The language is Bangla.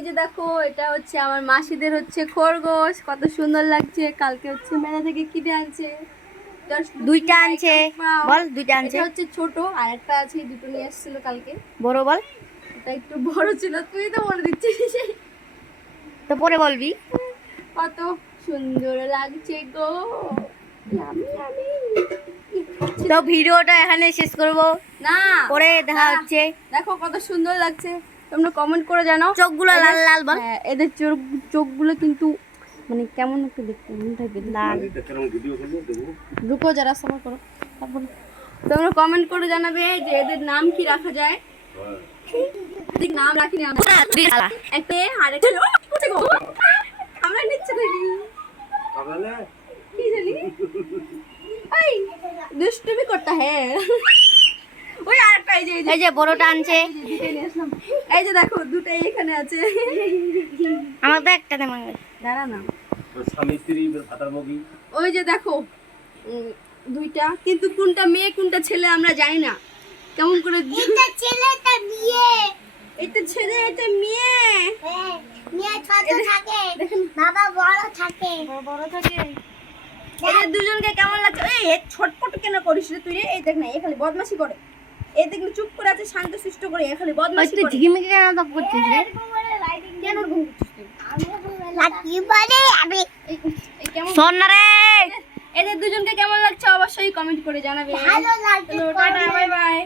এই যে দেখো এটা হচ্ছে আমার মাসিদের হচ্ছে খরগোশ কত সুন্দর লাগছে। কালকে হচ্ছে মেলা থেকে কিনে আনছে? দুইটা আনছে। বল দুইটা আনছে। এটা হচ্ছে ছোট আর একটা আছে দুটো নিয়ে এসেছিল কালকে। বড় বল। এটা একটু বড় ছিল তুই তো বলে দিচ্ছিস। তো পরে বলবি। কত সুন্দর লাগছে গো. তো ভিডিওটা এখানে শেষ করব। না পরে দেখা হচ্ছে। দেখো কত সুন্দর লাগছে। তোমরা কমেন্ট করে জানাও। চোখগুলো লাল লাল বল। হ্যাঁ, এদের চোখ চোখগুলো কিন্তু মানে কেমন একটু দেখতে এমন টাইপের লাল। রুকো যারা সবার করো। তারপর তোমরা কমেন্ট করে জানাবে যে এদের নাম কি রাখা যায়। ঠিক। নাম রাখিনি আমরা। একটা আর একটা কোথায় গো? আমরা নিচ্ছে নাকি কি জানি? দুষ্টুমি করতে হ্যাঁ এই যে বড়টা আনছে। এই দেখো দুটোই এখানে আছে। আমার তো একটা দেমাঙ্গ দাঁড়া না। স্বামী স্ত্রী ভাতার ওই যে দেখো দুইটা। কিন্তু কোনটা মেয়ে কোনটা ছেলে আমরা জানি না। কেমন করে এটা ছেলেটা বিয়ে। এটা ছেলে এটা মেয়ে। হ্যাঁ, মেয়ে ছোট থাকে। বাবা বড় থাকে। বড় থাকে। এদের দুজনকে কেমন লাগছে? এই ছটপট কেন করিস রে তুই রে? এই দেখ না এ খালি বদমাশি করে। এই কি চুপ করে আছে শান্ত শিষ্ট করে খালি তুই করে। ঝিকিমিকি কেন তো করছিস রে? কেন ঘুম বলে আমি এই- এই কেমন শোন না রে! এদের দুজনকে কেমন লাগছে অবশ্যই কমেন্ট করে জানাবে। ভালো লাগছে টাটা বাই বাই।